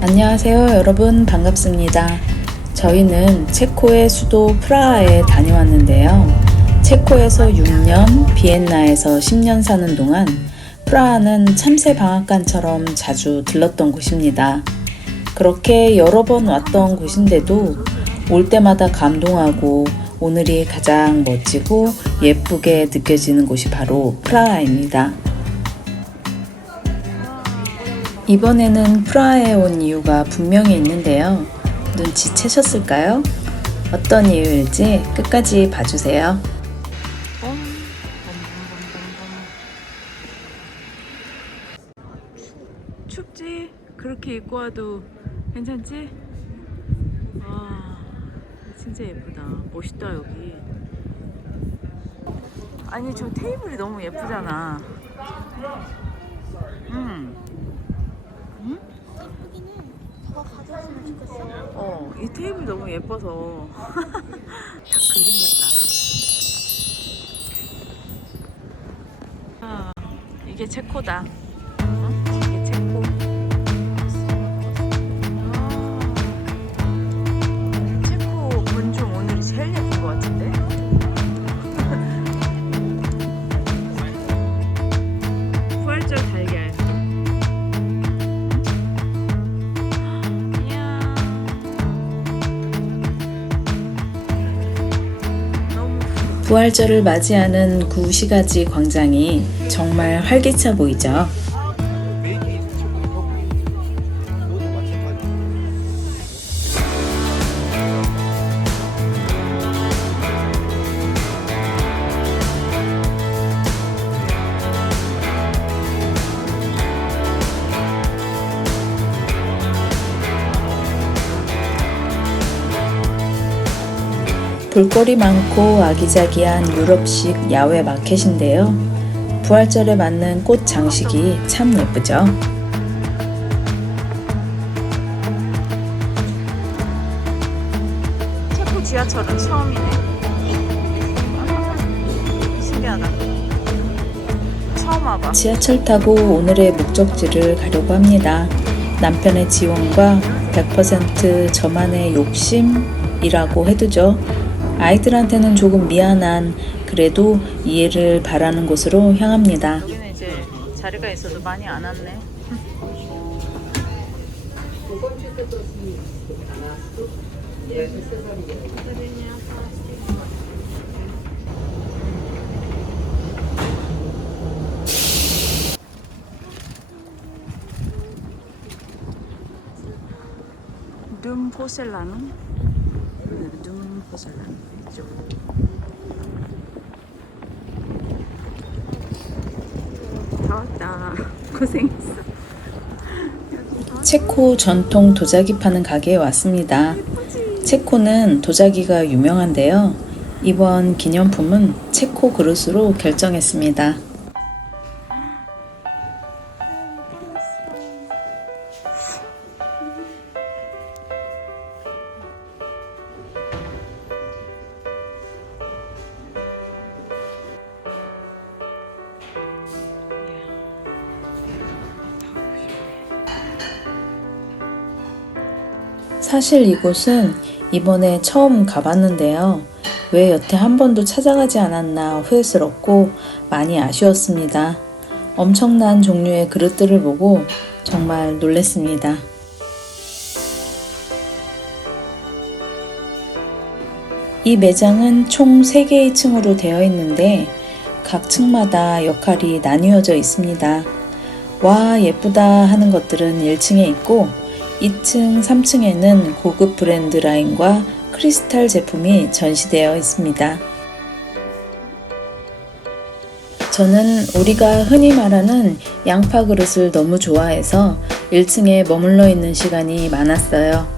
안녕하세요, 여러분. 반갑습니다. 저희는 체코의 수도 프라하에 다녀왔는데요. 체코에서 6년, 비엔나에서 10년 사는 동안 프라하는 참새 방앗간처럼 자주 들렀던 곳입니다. 그렇게 여러 번 왔던 곳인데도 올 때마다 감동하고 오늘이 가장 멋지고 예쁘게 느껴지는 곳이 바로 프라하입니다. 이번에는 프라하에 온 이유가 분명히 있는데요. 눈치채셨을까요? 어떤 이유일지 끝까지 봐주세요. 춥지? 그렇게 입고 와도 괜찮지? 와, 진짜 예쁘다. 멋있다 여기. 아니 저 테이블이 너무 예쁘잖아. 응? 예쁘긴 해. 더 가져왔으면 좋겠어. 이 테이블 너무 예뻐서 다 그림 같다. 아, 이게 체코다. 이게 체코. 체코 분 중 오늘이 제일 예쁜 것 같은데? 부활절 달걀. 이야. 부활절을 맞이하는 구시가지 광장이 정말 활기차 보이죠? 볼거리 많고 아기자기한 유럽식 야외 마켓인데요. 부활절에 맞는 꽃 장식이 참 예쁘죠? 체코 지하철은 처음이네. 신기하다. 처음 와봐. 지하철 타고 오늘의 목적지를 가려고 합니다. 남편의 지원과 100% 저만의 욕심이라고 해두죠. 아이들한테는 조금 미안한, 그래도 이해를 바라는 곳으로 향합니다. 여기는 이제 자리가 있어도 많이 안 왔네. 둠 포셀라는? 둠 포셀라. 다 왔다. 고생했어. 체코 전통 도자기 파는 가게에 왔습니다. 체코는 도자기가 유명한데요. 이번 기념품은 체코 그릇으로 결정했습니다. 사실 이곳은 이번에 처음 가봤는데요. 왜 여태 한 번도 찾아가지 않았나 후회스럽고 많이 아쉬웠습니다. 엄청난 종류의 그릇들을 보고 정말 놀랐습니다. 이 매장은 총 3개의 층으로 되어 있는데 각 층마다 역할이 나뉘어져 있습니다. 와, 예쁘다 하는 것들은 1층에 있고 2층, 3층에는 고급 브랜드 라인과 크리스탈 제품이 전시되어 있습니다. 저는 우리가 흔히 말하는 양파 그릇을 너무 좋아해서 1층에 머물러 있는 시간이 많았어요.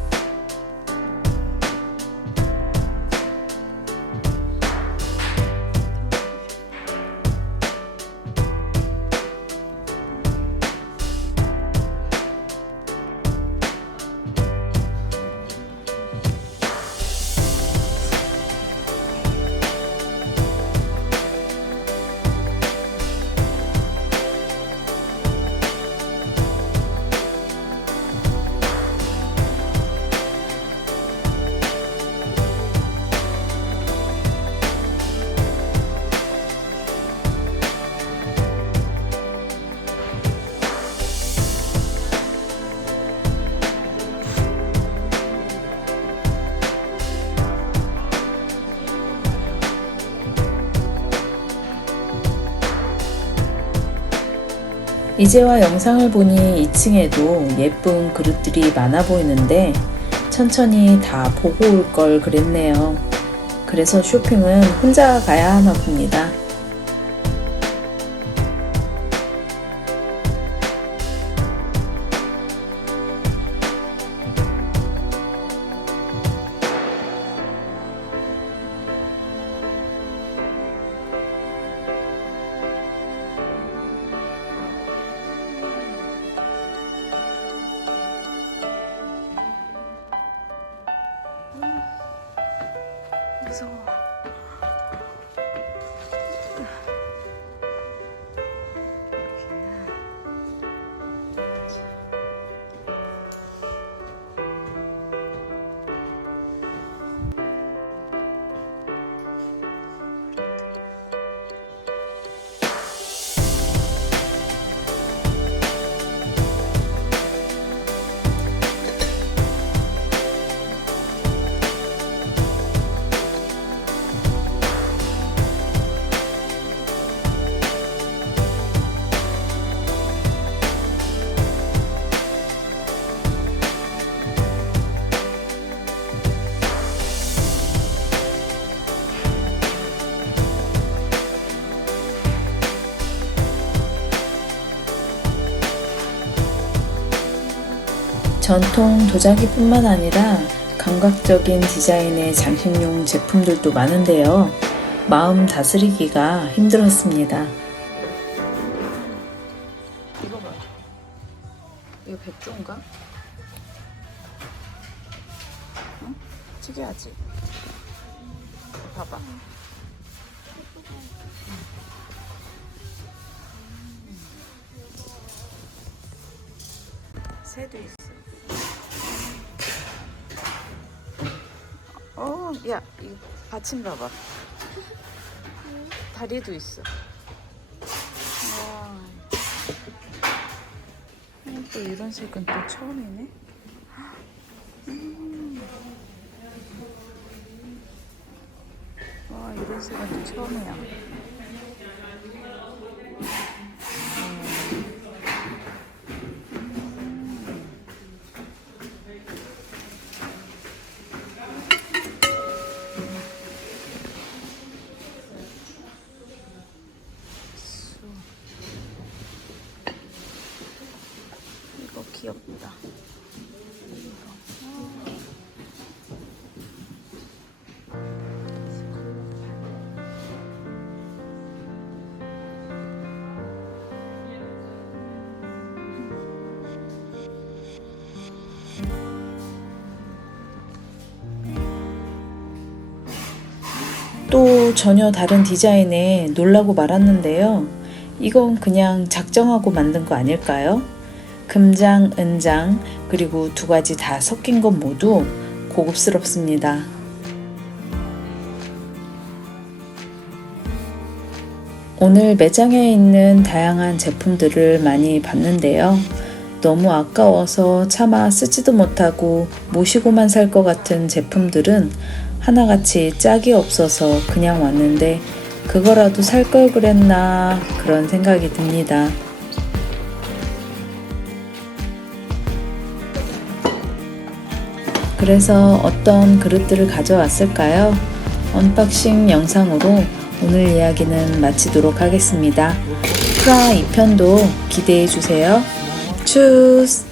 이제와 영상을 보니 2층에도 예쁜 그릇들이 많아 보이는데 천천히 다 보고 올 걸 그랬네요. 그래서 쇼핑은 혼자 가야 하나 봅니다. 무서워. 전통 도자기뿐만 아니라 감각적인 디자인의 장식용 제품들도 많은데요. 마음 다스리기가 힘들었습니다. 이거 봐. 이거 백조인가? 응? 특이하지? 봐봐. 새도 있어. 야, 이 받침 봐봐. 다리도 있어. 와. 또 이런 색은 또 처음이네. 와, 이런 색은 또 처음이야. 이거 귀엽다. 또 전혀 다른 디자인에 놀라고 말았는데요. 이건 그냥 작정하고 만든 거 아닐까요? 금장, 은장, 그리고 두 가지 다 섞인 것 모두 고급스럽습니다. 오늘 매장에 있는 다양한 제품들을 많이 봤는데요. 너무 아까워서 차마 쓰지도 못하고 모시고만 살 것 같은 제품들은 하나같이 짝이 없어서 그냥 왔는데 그거라도 살 걸 그랬나 그런 생각이 듭니다. 그래서 어떤 그릇들을 가져왔을까요? 언박싱 영상으로 오늘 이야기는 마치도록 하겠습니다. 프라 2편도 기대해 주세요. 추스!